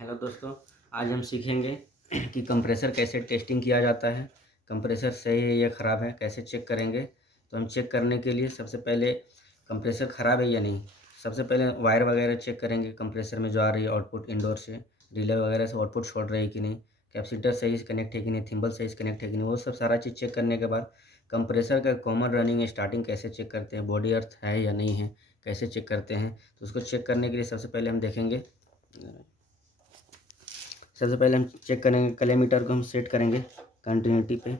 Hello दोस्तों, आज हम सीखेंगे कि कंप्रेसर कैसे टेस्टिंग किया जाता है। कंप्रेसर सही है या ख़राब है कैसे चेक करेंगे। तो हम चेक करने के लिए सबसे पहले कंप्रेसर ख़राब है या नहीं, सबसे पहले वायर वगैरह चेक करेंगे। कंप्रेसर में जो आ रही है आउटपुट इंडोर से रिले वगैरह से आउटपुट छोड़ रही है कि नहीं, कैपेसिटर सही से कनेक्ट है कि नहीं, थिम्बल सही से कनेक्ट है कि नहीं, वो सब सारा चीज़ चेक करने के बाद कंप्रेसर का कॉमन रनिंग स्टार्टिंग कैसे चेक करते हैं, बॉडी अर्थ है या नहीं है कैसे चेक करते हैं। तो उसको चेक करने के लिए सबसे पहले हम देखेंगे, सबसे पहले हम चेक करेंगे कलेमीटर को हम सेट करेंगे कंटिन्यूटी पे,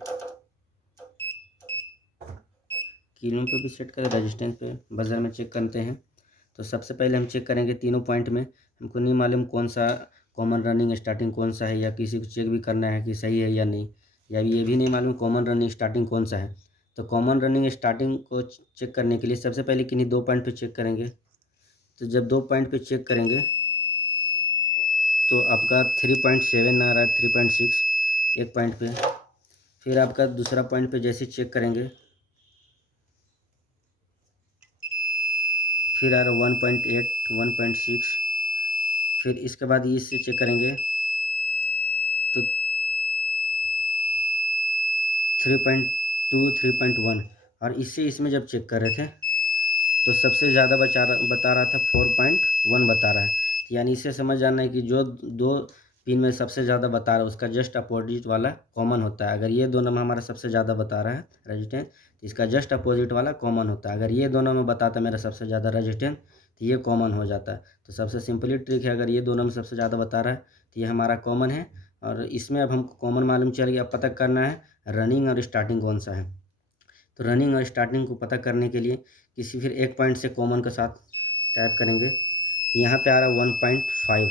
किलो पे भी सेट करें, रेजिस्टेंस पे, बजर में चेक करते हैं। तो सबसे पहले हम चेक करेंगे तीनों पॉइंट में। हमको नहीं मालूम कौन सा कॉमन रनिंग स्टार्टिंग कौन सा है, या किसी को चेक भी करना है कि सही है या नहीं, या ये भी नहीं मालूम कॉमन रनिंग स्टार्टिंग कौन सा है। तो कॉमन रनिंग स्टार्टिंग को चेक करने के लिए सबसे पहले किन्हीं दो पॉइंट पे चेक करेंगे। तो जब दो पॉइंट पे चेक करेंगे तो आपका 3.7 आ रहा है, 3.6 एक पॉइंट पे। फिर आपका दूसरा पॉइंट पे जैसे चेक करेंगे फिर आ रहा 1.8, 1.6। फिर इसके बाद इससे चेक करेंगे तो 3.2, 3.1। और इससे इसमें जब चेक कर रहे थे तो सबसे ज़्यादा बता रहा था 4.1 बता रहा है। यानी इससे समझ जाना है कि जो दो पिन में सबसे ज़्यादा बता रहा है उसका जस्ट अपोजिट वाला कॉमन होता है। अगर ये दोनों में हमारा सबसे ज़्यादा बता रहा है रेजिस्टेंस तो इसका जस्ट अपोजिट वाला कॉमन होता है। अगर ये दोनों में बताता मेरा सबसे ज़्यादा रेजिस्टेंस तो ये कॉमन हो जाता है। तो सबसे सिंपली ट्रिक है, अगर ये दोनों में सबसे ज़्यादा बता रहा है तो ये हमारा कॉमन है। और इसमें अब हमको कॉमन मालूम चल गया, अब पता करना है रनिंग और स्टार्टिंग कौन सा है। तो रनिंग और स्टार्टिंग को पता करने के लिए किसी फिर एक पॉइंट से कॉमन के साथ टैप करेंगे तो यहाँ पे आ रहा है 1.5,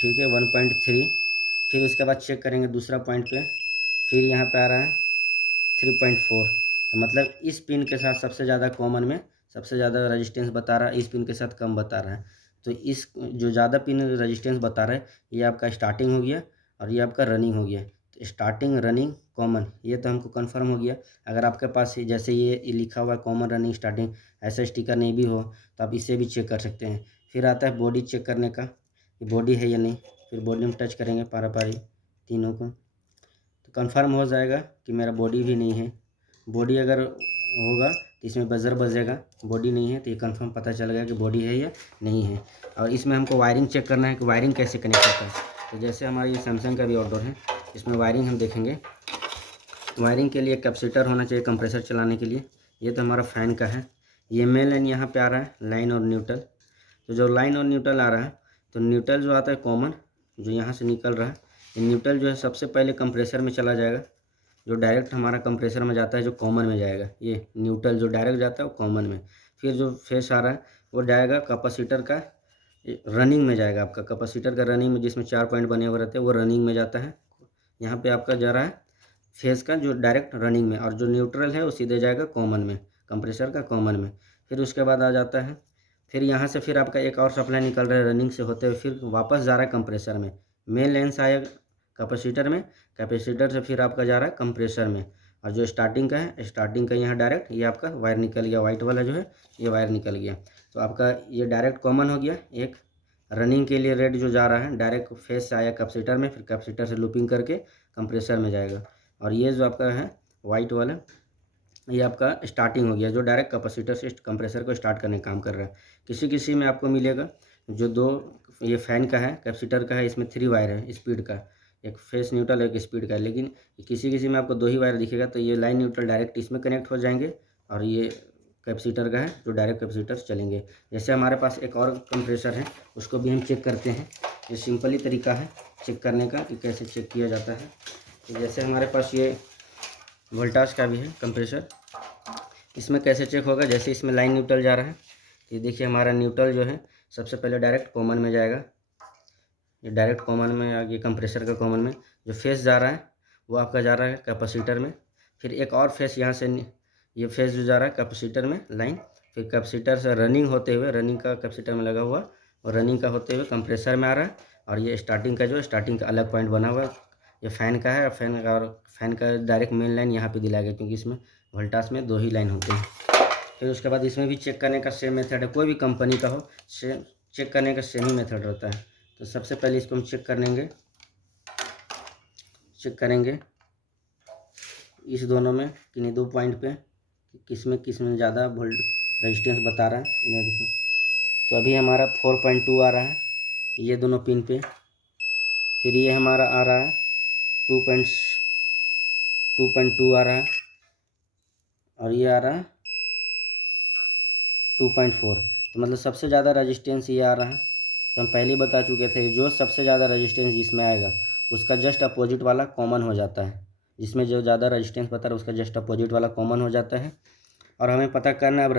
ठीक है, 1.3। फिर उसके बाद चेक करेंगे दूसरा पॉइंट पे, फिर यहाँ पे आ रहा है 3.4। तो मतलब इस पिन के साथ सबसे ज़्यादा कॉमन में सबसे ज़्यादा रेजिस्टेंस बता रहा है, इस पिन के साथ कम बता रहा है। तो इस जो ज़्यादा पिन रेजिस्टेंस बता रहा है ये आपका स्टार्टिंग हो गया और ये आपका रनिंग हो गया। तो स्टार्टिंग रनिंग कॉमन ये तो हमको कंफर्म हो गया। अगर आपके पास जैसे ये लिखा हुआ है कॉमन रनिंग स्टार्टिंग, ऐसा स्टिकर नहीं भी हो तो आप इससे भी चेक कर सकते हैं। फिर आता है बॉडी चेक करने का, ये बॉडी है या नहीं। फिर बॉडी में टच करेंगे पारा पारी तीनों को तो कंफर्म हो जाएगा कि मेरा बॉडी भी नहीं है। बॉडी अगर होगा तो इसमें बजर बजेगा, बॉडी नहीं है तो ये कंफर्म पता चल गया कि बॉडी है या नहीं है। और इसमें हमको वायरिंग चेक करना है कि वायरिंग कैसे कनेक्ट होता है। तो जैसे हमारा ये सैमसंग का भी आउटडोर है, इसमें वायरिंग हम देखेंगे। वायरिंग के लिए कैपेसिटर होना चाहिए कंप्रेसर चलाने के लिए। ये तो हमारा फ़ैन का है, ये मेन लाइन यहाँ पे आ रहा है, लाइन और न्यूट्रल। तो जो लाइन और न्यूट्रल आ रहा है तो न्यूट्रल जो आता है कॉमन जो यहाँ से निकल रहा है, ये न्यूट्रल जो है सबसे पहले कंप्रेसर में चला जाएगा। जो डायरेक्ट हमारा कंप्रेसर में जाता है जो कॉमन में जाएगा, ये न्यूट्रल जो डायरेक्ट जाता है वो कॉमन में। फिर जो फेस आ रहा है वो जाएगा कैपेसिटर का रनिंग में जाएगा। आपका कैपेसिटर का रनिंग में जिसमें 4 पॉइंट बने हुए रहते हैं वो रनिंग में जाता है। यहाँ पे आपका जा रहा है फेस का जो डायरेक्ट रनिंग में, और जो न्यूट्रल है वो सीधे जाएगा कॉमन में, कंप्रेसर का कॉमन में। फिर उसके बाद आ जाता है, फिर यहाँ से फिर आपका एक और सप्लाई निकल रहा है रनिंग से होते हुए, फिर वापस जा रहा है कंप्रेसर में। मेन लाइन से आएगा कैपेसिटर में, कैपेसिटर से फिर आपका जा रहा है कंप्रेसर में। और जो स्टार्टिंग का है, स्टार्टिंग का यहाँ डायरेक्ट ये आपका वायर निकल गया, वाइट वाला जो है ये वायर निकल गया। तो आपका ये डायरेक्ट कॉमन हो गया। एक रनिंग के लिए रेड जो जा रहा है डायरेक्ट फेस से आया कैपेसिटर में, फिर कैपेसिटर से लूपिंग करके कंप्रेसर में जाएगा। और ये जो आपका है वाइट वाला ये आपका स्टार्टिंग हो गया, जो डायरेक्ट कैपेसिटर से कंप्रेसर को स्टार्ट करने का काम कर रहा है। किसी किसी में आपको मिलेगा जो दो, ये फ़ैन का है कैपेसिटर का है, इसमें 3 वायर है स्पीड का, एक फेस न्यूट्रल एक स्पीड का है। लेकिन किसी किसी में आपको 2 ही वायर दिखेगा, तो ये लाइन न्यूट्रल डायरेक्ट इसमें कनेक्ट हो जाएंगे और ये कैपेसिटर का है जो डायरेक्ट कैपेसिटर चलेंगे। जैसे हमारे पास एक और कंप्रेसर है उसको भी हम चेक करते हैं। ये सिंपली तरीका है चेक करने का कि कैसे चेक किया जाता है। तो जैसे हमारे पास ये वोल्टास का भी है कंप्रेसर, इसमें कैसे चेक होगा, जैसे इसमें लाइन न्यूट्रल जा रहा है तो ये देखिए हमारा न्यूट्रल जो है सबसे पहले डायरेक्ट कॉमन में जाएगा। ये डायरेक्ट कॉमन में आ गया, कंप्रेसर का कॉमन में। जो फेस जा रहा है वो आपका जा रहा है कैपेसिटर में। फिर एक और फेस यहाँ से ये फेस जो जा रहा है कैपेसिटर में लाइन, फिर कैपेसिटर से रनिंग होते हुए, रनिंग का कैपेसिटर में लगा हुआ और रनिंग का होते हुए कंप्रेसर में आ रहा है। और ये स्टार्टिंग का जो स्टार्टिंग का अलग पॉइंट बना हुआ है, ये फ़ैन का है। और फैन का डायरेक्ट मेन लाइन यहाँ पे दिलाया गया, क्योंकि इसमें वोल्टास में 2 ही लाइन होते हैं। फिर उसके बाद इसमें भी चेक करने का सेम मेथड है, कोई भी कंपनी का हो सेम चेक करने का सेम ही मेथड रहता है। तो सबसे पहले इसको हम चेक करेंगे इस दोनों में, किन्हीं दो पॉइंट पे किस में ज़्यादा वोल्ट रेजिस्टेंस बता रहा है, इन्हें देखो। तो अभी हमारा 4.2 आ रहा है ये दोनों पिन पे। फिर ये हमारा आ रहा है 2.2 आ रहा है, और ये आ रहा है 2.4। तो मतलब सबसे ज़्यादा रेजिस्टेंस ये आ रहा है। तो हम पहले बता चुके थे, जो सबसे ज़्यादा रेजिस्टेंस जिसमें आएगा उसका जस्ट अपोजिट वाला कॉमन हो जाता है। जिसमें जो ज़्यादा रेजिस्टेंस बता रहा है उसका जस्ट अपोजिट वाला कॉमन हो जाता है। और हमें पता करना है अब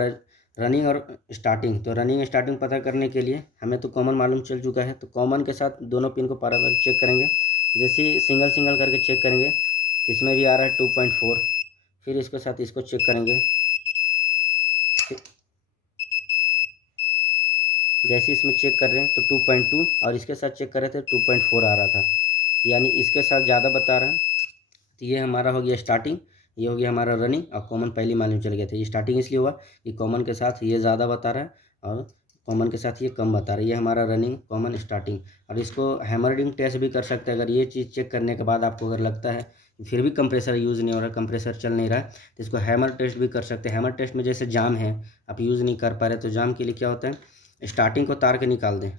रनिंग और स्टार्टिंग। तो रनिंग स्टार्टिंग पता करने के लिए हमें तो कॉमन मालूम चल चुका है, तो कॉमन के साथ दोनों पिन को बराबर चेक करेंगे। जैसे ही सिंगल सिंगल करके चेक करेंगे तो इसमें भी आ रहा है 2.4। फिर इसके साथ इसको चेक करेंगे, जैसे इसमें चेक कर रहे हैं तो 2.2, और इसके साथ चेक कर रहे थे 2.4 आ रहा था, यानी इसके साथ ज़्यादा बता रहा है। तो ये हमारा हो गया स्टार्टिंग, ये हो गया हमारा रनिंग, और कॉमन पहले मालूम चल गया था। ये स्टार्टिंग इसलिए हुआ कि कॉमन के साथ ये ज़्यादा बता रहा है और कॉमन के साथ ये कम बता रहा है। ये हमारा रनिंग, कॉमन, स्टार्टिंग। और इसको हैमरिंग टेस्ट भी कर सकते हैं। अगर ये चीज़ चेक करने के बाद आपको अगर लगता है फिर भी कंप्रेसर यूज़ नहीं हो रहा, कंप्रेसर चल नहीं रहा है, तो इसको हैमर टेस्ट भी कर सकते हैं। हैमर टेस्ट में जैसे जाम है, आप यूज़ नहीं कर पा रहे, तो जाम के लिए क्या होता है, स्टार्टिंग को तार के निकाल दें।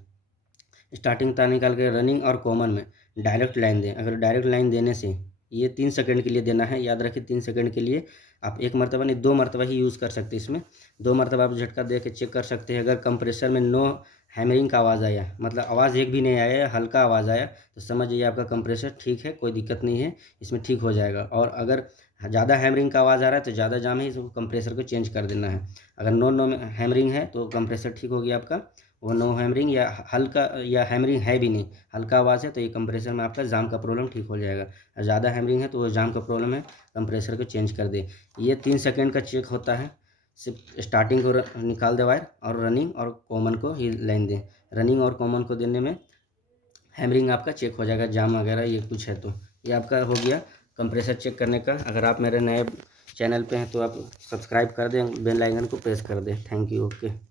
स्टार्टिंग तार निकाल के रनिंग और कॉमन में डायरेक्ट लाइन दें। अगर डायरेक्ट लाइन देने से ये 3 सेकंड के लिए देना है, याद रखिए 3 सेकंड के लिए। आप एक मरतबा नहीं, 2 मरतबा ही यूज़ कर सकते हैं इसमें। 2 मरतबा आप झटका दे के चेक कर सकते हैं। अगर कंप्रेसर में नो हैमरिंग का आवाज़ आया, मतलब आवाज़ एक भी नहीं आया, हल्का आवाज़ आया, तो समझ जाइए आपका कंप्रेसर ठीक है, कोई दिक्कत नहीं है, इसमें ठीक हो जाएगा। और अगर ज़्यादा हैमरिंग का आवाज़ आ रहा है तो ज़्यादा जाम है, इसको कंप्रेसर को चेंज कर देना है। अगर नो हैमरिंग है तो कंप्रेसर ठीक हो गया आपका। वो नो हैमरिंग या हल्का या हैमरिंग है भी नहीं, हल्का आवाज़ है, तो ये कंप्रेसर में आपका जाम का प्रॉब्लम ठीक हो जाएगा। ज़्यादा हैमरिंग है तो वो जाम का प्रॉब्लम है, कंप्रेसर को चेंज कर दे। ये 3 सेकंड का चेक होता है। सिर्फ स्टार्टिंग को निकाल दे वायर, और रनिंग और कॉमन को ही लाइन दें। रनिंग और कॉमन को देने में हैमरिंग आपका चेक हो जाएगा, जाम वगैरह ये कुछ है तो। ये आपका हो गया कंप्रेसर चेक करने का। अगर आप मेरे नए चैनल पे हैं तो आप सब्सक्राइब कर दें, बेल आइकन को प्रेस कर दें। Thank you. ओके।